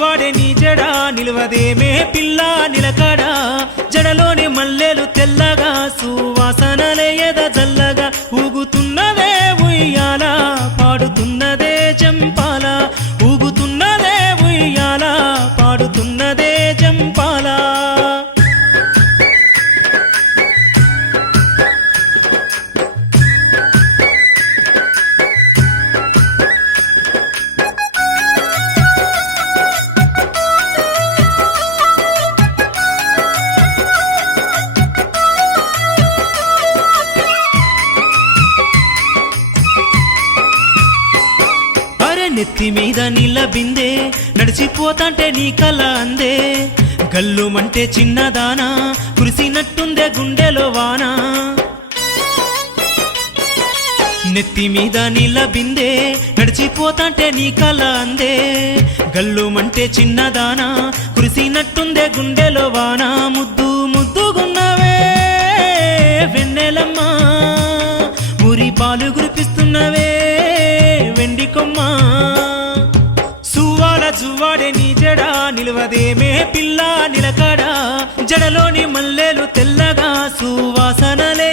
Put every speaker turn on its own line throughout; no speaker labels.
వాడే నీ జడా నిలవదేమే పిల్ల నిలకడా? నెత్తి మీద నీళ్ళ బిందే నడిచిపోతంటే నీ కల అందే. గల్లుమంటే చిన్నదానా కురిసినట్టుందే గుండెలో వానా. నెత్తి మీద నీళ్ళ బిందే నడిచిపోతంటే నీ కల అందే. గల్లుమంటే చిన్నదానా కురిసినట్టుందే గుండెలో వానా. ముద్దు నీ జడ నిలవదేమే పిల్ల నిలకడ. జడలోని మల్లెలు తెల్లగా సువాసనలే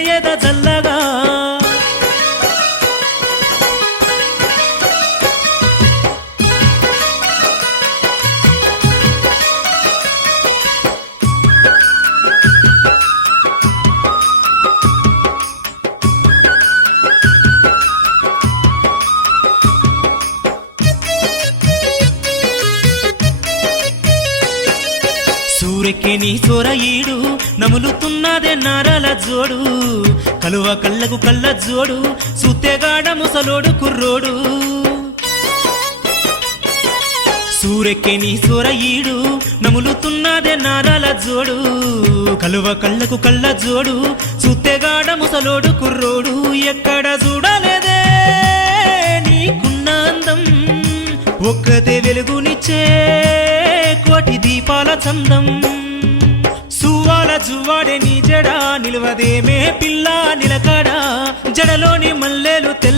సూరెక్కి నీ సొర నములుతున్నదే నారల జోడు. కలువ కళ్ళకు కళ్ళ జోడు సుత్తెగాడ ముసలోడు కుర్రోడు. సూరెక్కి నీ సొర నములుతున్నదే నారల జోడు. కలువ కళ్ళకు కళ్ళ జోడు సుత్తెగాడ ముసలోడు కుర్రోడు. ఎక్కడ చూడలేదే నీకున్న అందం ఒక్కతే వెలుగునిచ్చే దీపాల చందం. సువ్వాల జువ్వాడే నీ జడ నిలువదేమే పిల్ల నిలకడ. జడలోని మల్లెలు తెల్ల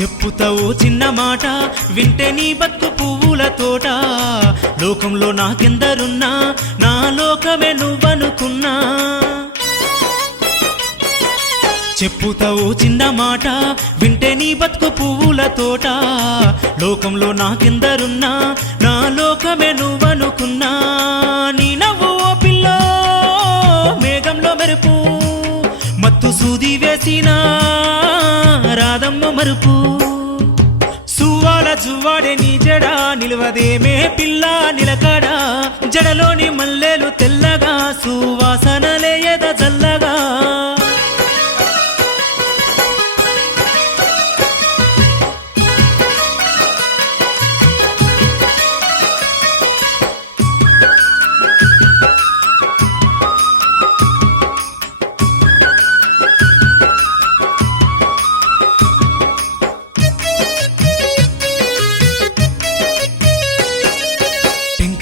చెప్పుతావు చిన్న మాట వింటే నీ బతుకు పువ్వుల తోట. లోకంలో నాకెందరున్నా నా లోకమే నువ్వనుకున్నా. చెప్పుతావు చిన్న మాట వింటే నీ బతుకు పువ్వుల తోట. లోకంలో నాకెందరున్నా నా లోకమే నువ్వనుకున్నా. నీ నవ్వు ఓ పిల్లో మేఘంలో మెరుపు మత్తు సూది వేసినా. రాధమ్మ మరుపు. సువ్వాల జువ్వాడే నీ జడ నిలవదేమే పిల్ల నిలకడ. జడలోని మల్లెలు తెల్లగా సువాసన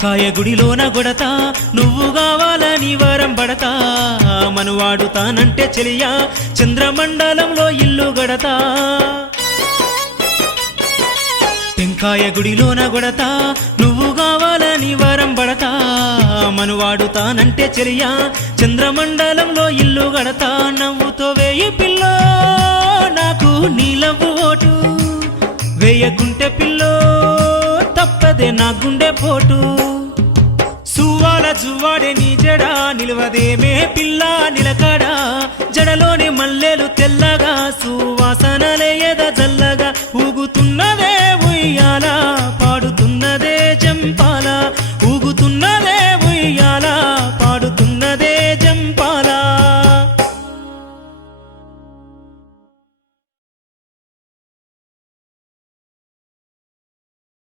కాయ గుడిలోన గొడతా నువ్వు కావాలని వరం పడతా. మనువాడుతానంటే చెలియా చంద్రమండలంలో ఇల్లు గడతా. టెంకాయ గుడిలోన గొడతా నువ్వు కావాలని వరం పడతా. మనువాడుతానంటే చెలియా చంద్రమండలంలో ఇల్లు గడతా. నవ్వుతో వేయి పిల్లో నాకు నీలవ్వు ఓటు. వేయకుంటే పిల్లో తప్పదే నా గుండె పోటు. సువ్వాల నీ జడ నిలవదేమే పిల్ల నిలకడ. జడలోని మల్లెలు తెల్లగా సూ